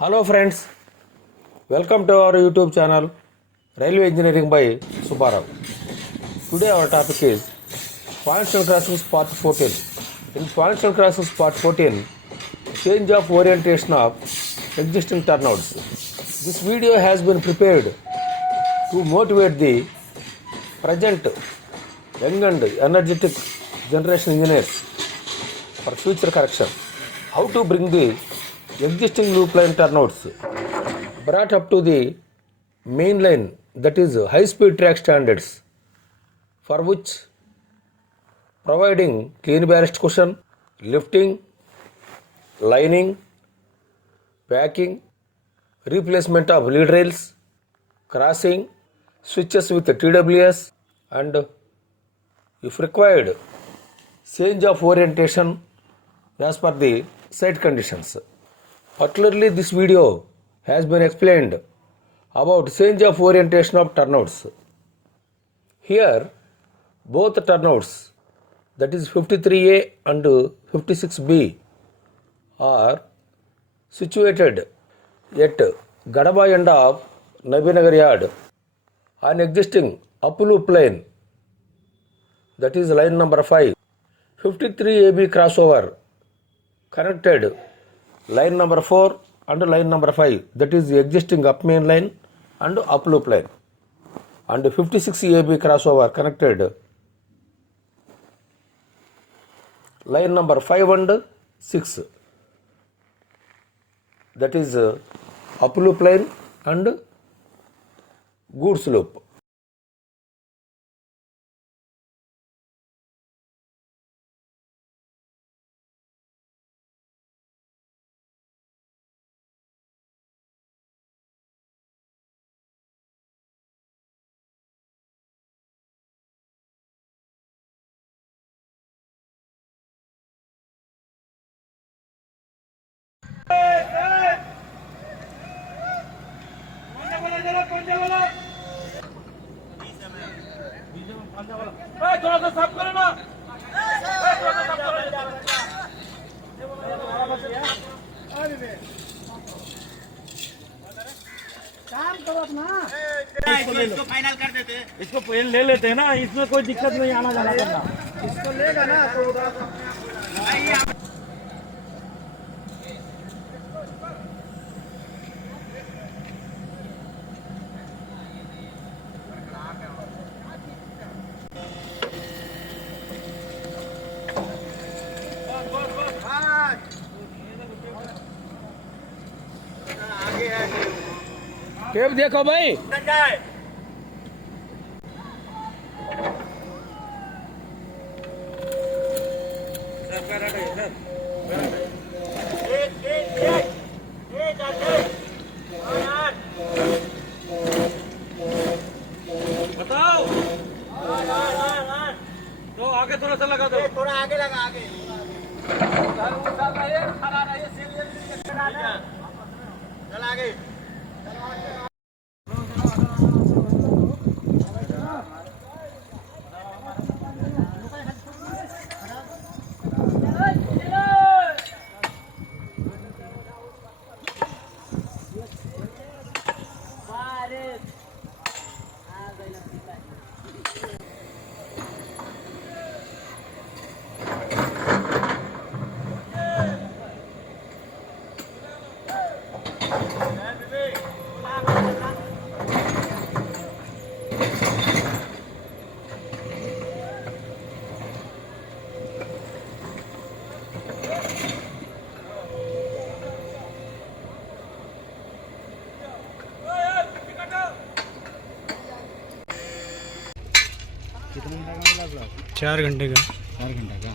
Hello friends, welcome to our YouTube channel Railway Engineering by Subbarao. Today our topic is Functional Crossings Part 14. In Functional Crossings Part 14, change of orientation of existing turnouts. This video has been prepared to motivate the present young and energetic generation engineers for future correction. How to bring the existing loop line turnouts brought up to the main line, that is high speed track standards, for which providing clean ballast cushion, lifting, lining, packing, replacement of lead rails, crossing, switches with TWS, and if required, change of orientation as per the site conditions. Particularly this video has been explained about change of orientation of turnouts. Here both turnouts, that is 53A and 56B, are situated at Gadaba end of Nabinagar yard on existing up loop line, that is line number 5. 53AB crossover connected line number 4 and line number 5, that is the existing up main line and up loop line, and 56AB crossover connected line number 5 and 6, that is up loop line and goods loop. थोड़ा सा साफ करो ना। काम करो अपना। इसको final कर देते हैं। इसको ले लेते हैं ना, इसमें कोई दिक्कत नहीं आना जाना करना। इसको लेगा ना तो टेप देखो भाई। बताओ तो आगे थोड़ा सा लगा दो, थोड़ा आगे लगा, आगे चल आगे। कितने घंटे का मिला? 4 घंटे का। 4 घंटे का।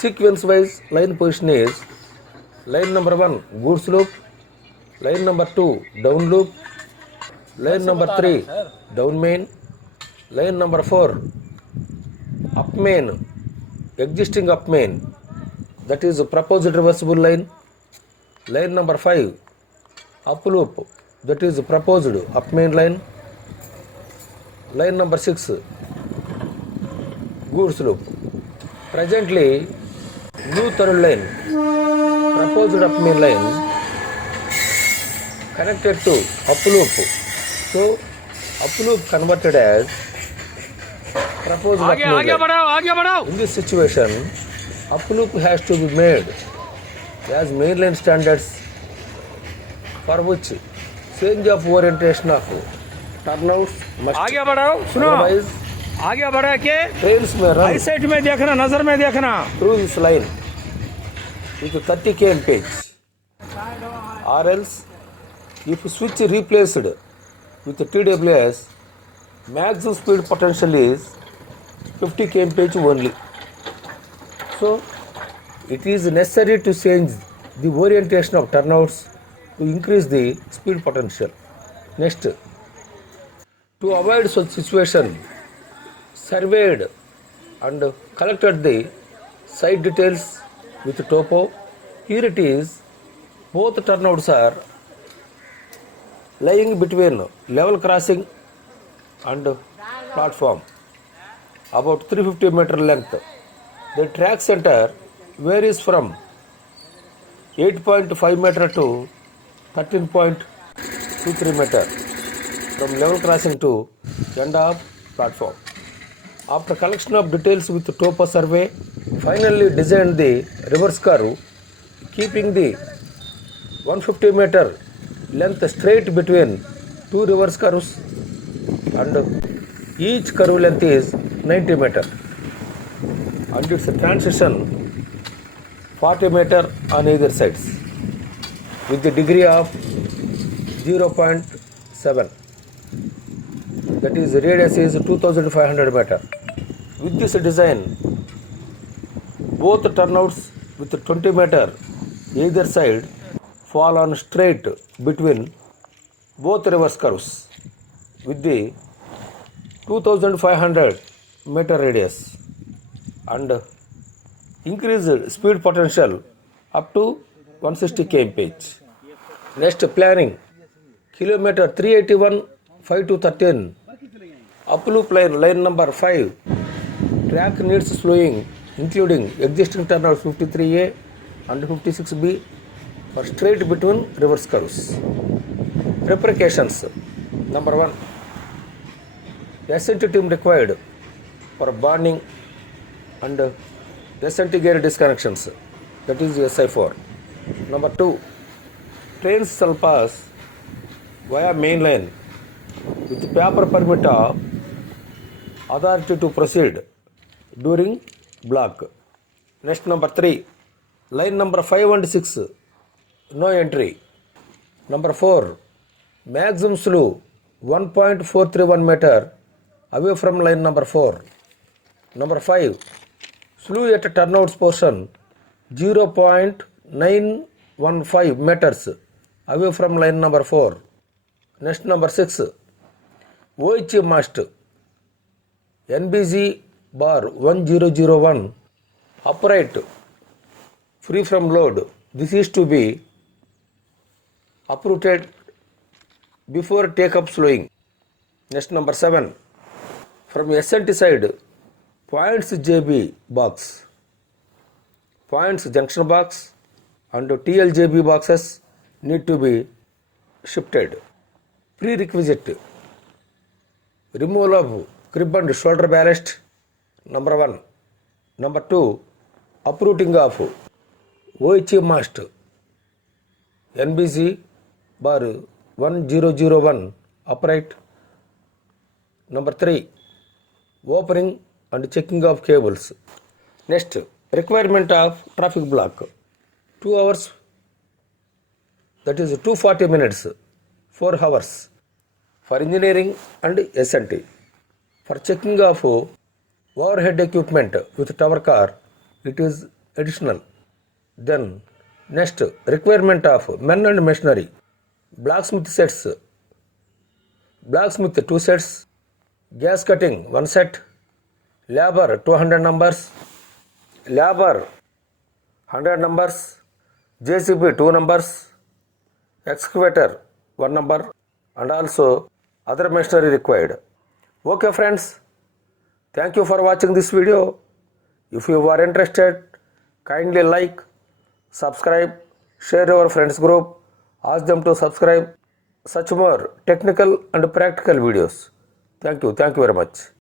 Sequence wise line position is line number 1 goods loop, line number 2 down loop, line number 3 down main, line number 4 up main, existing up main, that is proposed reversible line, line number 5 up loop, that is proposed up main line, line number 6 goods loop. Presently new third line proposed up main line connected to up loop, so up loop converted as proposed up main line. In this situation up loop has to be made as mainline standards, for which change of orientation of turnouts must, otherwise आगे बढ़ा के trains may run आई side में देखना, नजर में देखना. through this line with 30 kmph, or else if switch replaced with TWS, maximum speed potential is 50 kmph only. So it is necessary to change the orientation of turnouts to increase the speed potential. Next, to avoid such situation, surveyed and collected the site details with topo. Here it is, both turnouts are lying between level crossing and platform, about 350 meter length. The track center varies from 8.5 meter to 13.23 meter from level crossing to end of platform. After collection of details with topo survey, finally designed the reverse curve, keeping the 150 meter length straight between two reverse curves, and each curve length is 90 meter, and its transition 40 meter on either sides with the degree of 0.7, that is radius is 2500 meter. With this design, both turnouts with 20 meter either side fall on straight between both reverse curves with the 2500 meter radius and increased speed potential up to 160 kmph. Next, planning. Kilometer 381 5 to 13 up loop line, line number 5. Track needs slowing, including existing turnouts 53A and 56B for straight between reverse curves. Replications. Number 1. SNT team required for bonding and SNT gear disconnections, that is SI4. Number 2. Trains shall pass via main line with paper permit of authority to proceed during block. Next, number 3. Line number 5 and 6, no entry. Number 4. Maximum slew 1.431 meter away from line number 4. Number 5. Slew at turnouts portion 0.915 meters away from line number 4. Next, number 6. OH mast NBG bar 1001 upright free from load. This is to be uprooted before take up slowing. Next, number 7. From SNT side, points JB box, points junction box and TLJB boxes need to be shifted. Prerequisite: removal of crib and shoulder ballast, number 1. Number 2, uprooting of OH mast NBC bar 1001 upright. Number 3, opening and checking of cables. Next, requirement of traffic block 2 hours, that is 240 minutes, 4 hours for engineering and SNT. For checking of overhead equipment with tower car, it is additional. Then next, requirement of men and machinery. Blacksmith sets. Blacksmith 2 sets. Gas cutting 1 set. Labor 200 numbers. Labor 100 numbers. JCB 2 numbers. Excavator 1 number. And also other machinery required. Okay friends, thank you for watching this video. If you are interested, kindly like, subscribe, share your friends group, ask them to subscribe such more technical and practical videos. Thank you very much.